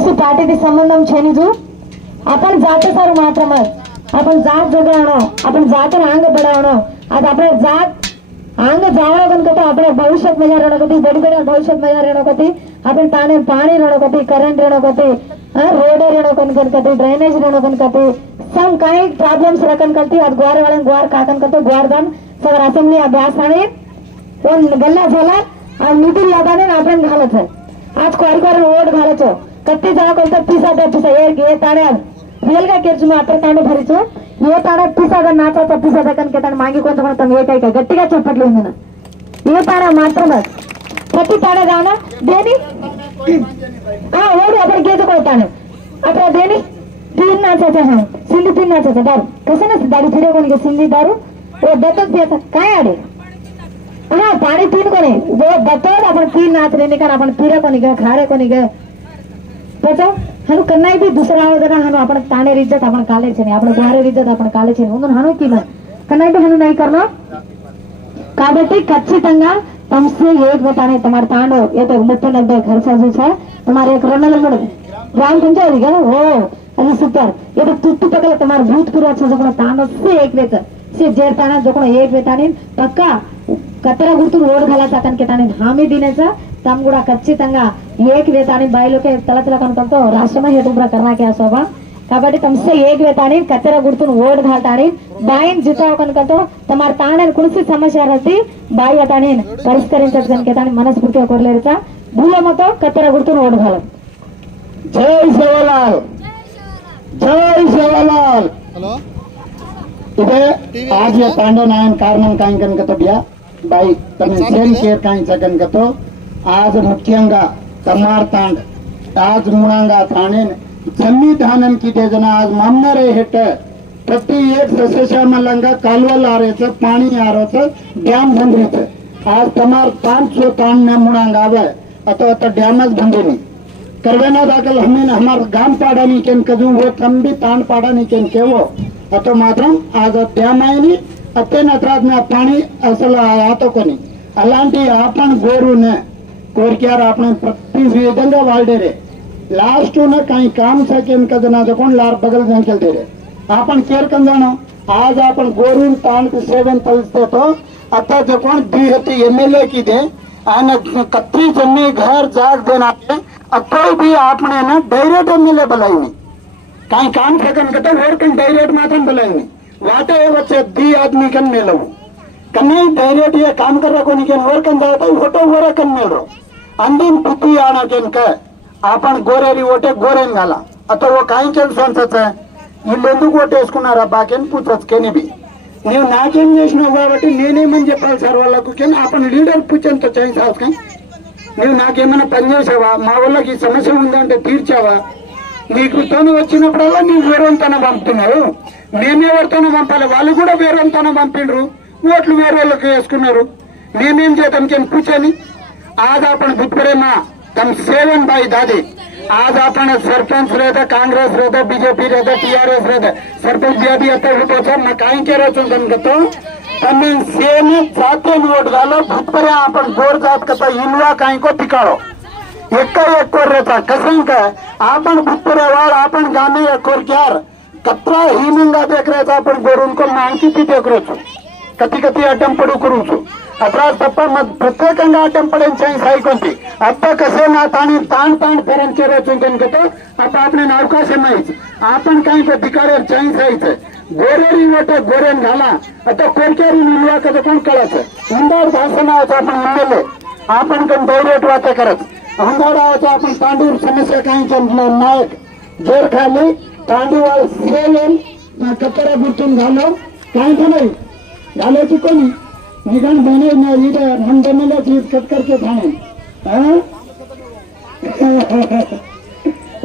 कशी पार्टी संबंधम छेनीजू आपण जातीसार मात्रमच आपण जात जगवणं आपण जातीन अंग बढ़ावणं आज આપણે जात अंग जावणं कनकतो આપણે भविष्यात मजा रणकती बड़ी बड़ी भविष्यात मजा रणकती आपण ताने पानी रणकती करंट रणकती रोड रणकती ड्रेनेज रणकती सम काही प्रॉब्लम्स रकन करती आज ग्वार वाले ग्वार काकन करतो ग्वारदान सगर असेंबली अभ्यास आणि पण गल्ला झाला आणि मीटिंग लगाने आपण घालत आहे आज क्वारी रोड घालतो कत्ती जाव करता पिसा ये ताणे रियल गा केर्चु में अपर तांडे भरिचो ये ताड़ा पिसादा नाचा पिसादा कन के ताड़ मांगी कोन तो तम ఏకైక గట్టిగా చెప్పట్లే ఉందిన ये ताड़ा మాత్రమే ప్రతి ताड़े गाना देनी हां ओडी अपर गेज कोताने अपर देनी तीन नाचा है सिंधी तीन नाचा दारू कसे ना दारू फिरे कोन के सिंधी दारू वो दत्तक देता काय आडे हां पानी तीन कोने वो दत्तक अपन तीन नाच रे निकाल अपन फिरे कोनी के खारे कोनी के पचो हनु कन्नाई भी दूसरा आवदना हनु आपण ताणे इज्जत आपण काले छे ने आपण ग्वारे इज्जत आपण काले छे उन हनु की कन्नाई भी हनु नहीं करना కాబట్టి ఖచ్చితంగా तमसे एक बताने तुम्हारे तांडो ये तो 30-90 घर साजू है तुम्हारे एक रोनल मोड़ ग्राम पंचायत का ओ अरे सुपर ये तो तुत्तु पकल तुम्हारे भूतपूर्व अच्छा जो कोण तांडो से एक वेत से जेर ताना जो कोण एक वेताने पक्का कतरा गुर्तु रोड घाला साकन के ताने हामी दिनेचा तम गुड़ा ఖచ్చితంగా एक वेताने बायलोके तलतला कनकतो राष्ट्रमा हेतुब्रा करना क्या शोभा కాబట్టి तमसे एक वेताने कचरा गुर्तुन ओड घालताने बाईन जिताव कनकतो तमार ताणन कुणसी समस्या रहती बाई अताने परिष्कరించడం के ताने मनस्फूर्तिగా कोरलेरचा भूलमतो कचरा गुर्तुन ओड घाल जय सेवालाल हेलो इधे आज ये तांडो नायन कारणं काई कनकतो बिया बाई तमे सेन केर काई कनकतो आज मुख्यंगा तमार तांड आज मुणांगा ताणे जमी धानन की जना आज मामनारे हेट प्रति एक सस्यश्यामलंगा कालवल आ रहे पानी आ रहे डैम बन रहे आज तमार 500 तान ने मुणांगा आवे अतो डैमेज बंधे करवेना दाखल हमें हमार गांव पाड़ानी केन कजू वो तम भी तान पाड़ानी केन केवो अतो मात्रम आज डैम आयनी अते नत्राज में पानी असल आतो कोनी అలాంటి आपण गोरुने कोरक्यार आपण प्रति विधंगा वाळडे रे लास्ट न काही काम सकेन कजना जकोन लार बगल जंकेल दे रे आपण केर कन जानो आज आपण गोरुन ताण के सेवन तलते तो आता जकोन दी हती एमएलए की दे आन कत्ती जन्नी घर जाग देना अतो भी आपने ना डायरेक्ट एमएलए बुलाईनी काही काम सकन कतो और कन डायरेक्ट मात्रम बुलाईनी वाटे वच्चे दी आदमी कन मेलो कन्ने डायरेक्ट ये काम कर रखो नहीं केन और कन जाता फोटो वरा कन मेलो अंदिन पुती आना केन का आपण गोरेरी ओटे गोरेन घाला अतो वो काही ಕೆಲಸ ఇల్లెందుకు ఓటేసుకున్నారా బాకేన్ పూచొచ్చు కెనిబి నీవు నాకేం చేసినావు కాబట్టి నేనేమని చెప్పాలి సార్ వాళ్ళకు కెన్ आपण లీడర్ పూచంతో చేంజ్ అవసరం నీవు నాకేమైనా పని చేసావా మా వాళ్ళకి సమస్య ఉందంటే తీర్చావా నీకు తను వచ్చినప్పుడల్లా నీవు వేరేంతన పంపుతున్నావు మేమెవరితోనో పంపాలి వాళ్ళు కూడా వేరేంతన పంపిండ్రు ఓట్లు వేరే వాళ్ళకి వేసుకున్నారు మేమేం చేద్దాం కెన్ పూచని आज आपण भूतप्रेमा तम सेवन भाई दादी आज आपण सरपंच रहता कांग्रेस रहता बीजेपी रहता टीआरएस रहता सरपंच भी आता होतो ना काही केराचो गणगतो तमे सेम जाते वोट घालो भूतप्रे आपण गोर जात कता इनवा काही को पिकाळो एक कोर रहता कसं का आपण भूतप्रे वाळ आपण गामे कोर क्यार कत्रा हिमिंगा देख रहता आपण गोरून को मांकी पी देख रहो कति कति अड्डम पडू करूचो अत्रा तप्प प्रत्येकंगा अड्डम पडेन चान्स हायकोंती अत्ता कसे ना ताणी ताण फेरन केरोचो गणगतो आता आपने अवकाश माहित आपण काही को धिकारे चान्स हायचे गोरेरी वोट गोरेन घाला आता कोरकेरी निलवा कदा कोण कळाच हुंदाड भाषणाचा आपण म्हणले आपण कन डायरेक्ट वाते करत हुंदाडाचा आपण तांडूर समस्या काही नायक जोर खाली तांडूवाळ सेवन कचरा गुर्तून घालो काही नाही घालायची कोणी निघण बने ना इधर हम जमीला चीज कट करके खाए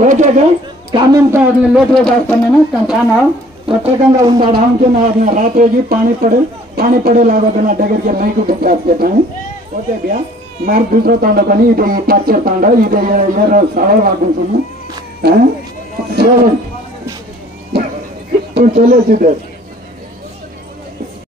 ओके का कामन तो लेट हो जाता ना खाना प्रत्येकंगा उंडाड हमके ना रात होगी पानी पड़े लागो ना डगर के नहीं को बिचार के ताने ओके भैया मार दूसरा तांडा बनी इधर पाचर तांडा इधर ये सावल लागू सुनो हैं चलो तो चले सीधे